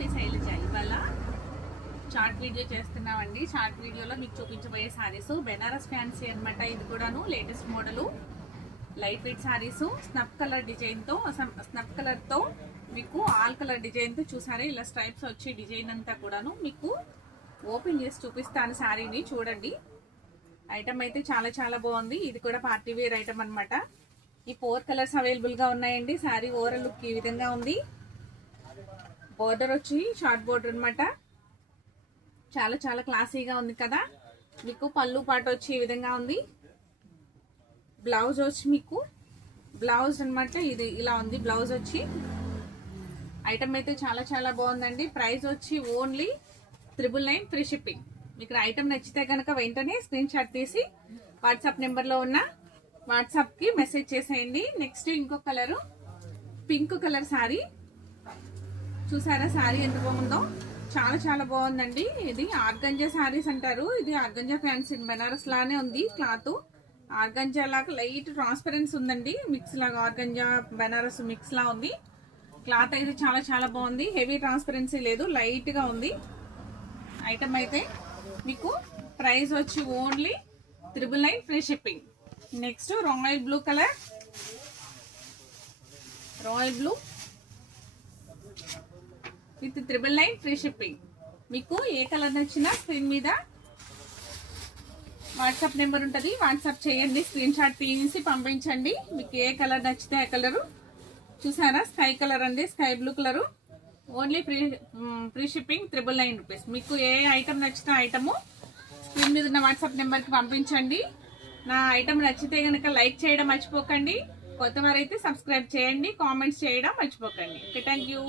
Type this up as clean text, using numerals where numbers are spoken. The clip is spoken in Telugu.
मैं शैलजा इवाल షార్ట్ వీడియో చేస్తున్నామండి. షార్ట్ వీడియోలో మీకు చూపించబోయే సారీస్ బెనారస్ ఫ్యాన్సీ అన్నమాట. ఇది కూడాను latest model light weight saris snap colour design తో స్నప్ కలర్ తో మీకు ఆల్ కలర్ డిజైన్ తో చూసారా ఇలా స్ట్రైప్స్ వచ్చి డిజైన్ అంతా కూడాను మీకు ఓపెన్ చేసి చూపిస్తాను. సారీని చూడండి. ఐటమ్ అయితే చాలా చాలా బాగుంది. ఇది కూడా పార్టీ వేర్ ఐటమ్ అన్నమాట. ఈ 4 కలర్స్ అవైలబుల్ గా ఉన్నాయండి. సారీ ఓవరాల్ లుక్ ఈ విధంగా ఉంది. బోర్డర్ వచ్చి షార్ట్ బోర్డర్ అన్నమాట. చాలా చాలా క్లాసీగా ఉంది కదా. మీకు పళ్ళు పాట వచ్చి ఈ విధంగా ఉంది. బ్లౌజ్ వచ్చి మీకు బ్లౌజ్ అన్నమాట. ఇది ఇలా ఉంది బ్లౌజ్ వచ్చి. ఐటమ్ అయితే చాలా చాలా బాగుందండి. ప్రైస్ వచ్చి ఓన్లీ 999 ఫ్రీ షిప్పింగ్. మీకు ఐటమ్ నచ్చితే కనుక వెంటనే స్క్రీన్ షాట్ తీసి వాట్సాప్ నెంబర్లో ఉన్న వాట్సాప్ కి మెసేజ్ చేసేయండి. నెక్స్ట్ ఇంకో కలరు పింక్ కలర్ సారీ చూసారా. సారీ ఎంత బాగుందో, చాలా చాలా బాగుందండి. ఇది ఆర్గంజా సారీస్ అంటారు. ఇది ఆర్గంజా ఫ్యాన్సీ బెనారస్ లానే ఉంది. క్లాత్ ఆర్గంజా లాగా లైట్ ట్రాన్స్పరెన్స్ ఉందండి. మిక్స్ లాగా ఆర్గంజా బెనారస్ మిక్స్ లా ఉంది. క్లాత్ అయితే చాలా చాలా బాగుంది. హెవీ ట్రాన్స్పరెన్సీ లేదు, లైట్ గా ఉంది. ఐటమ్ అయితే మీకు ప్రైస్ వచ్చి only 999 free shipping. Next royal blue colour, royal blue with 999 free shipping. మీకు ఏ కలర్ నచ్చినా స్క్రీన్ మీద వాట్సాప్ నెంబర్ ఉంటుంది. వాట్సాప్ చేయండి, స్క్రీన్ షాట్ తీసి పంపించండి. మీకు ఏ కలర్ నచ్చితే ఆ కలరు. చూసారా స్కై కలర్ అండి, sky blue colour. Only free shipping 999 rupees. మీకు ఏ ఐటమ్ నచ్చితే ఐటము స్క్రీన్ మీద ఉన్న వాట్సాప్ నెంబర్కి పంపించండి. నా ఐటమ్ నచ్చితే కనుక లైక్ చేయడం మర్చిపోకండి. కొత్త వారైతే సబ్స్క్రైబ్ చేయండి, కామెంట్స్ చేయడం మర్చిపోకండి. Okay, thank you.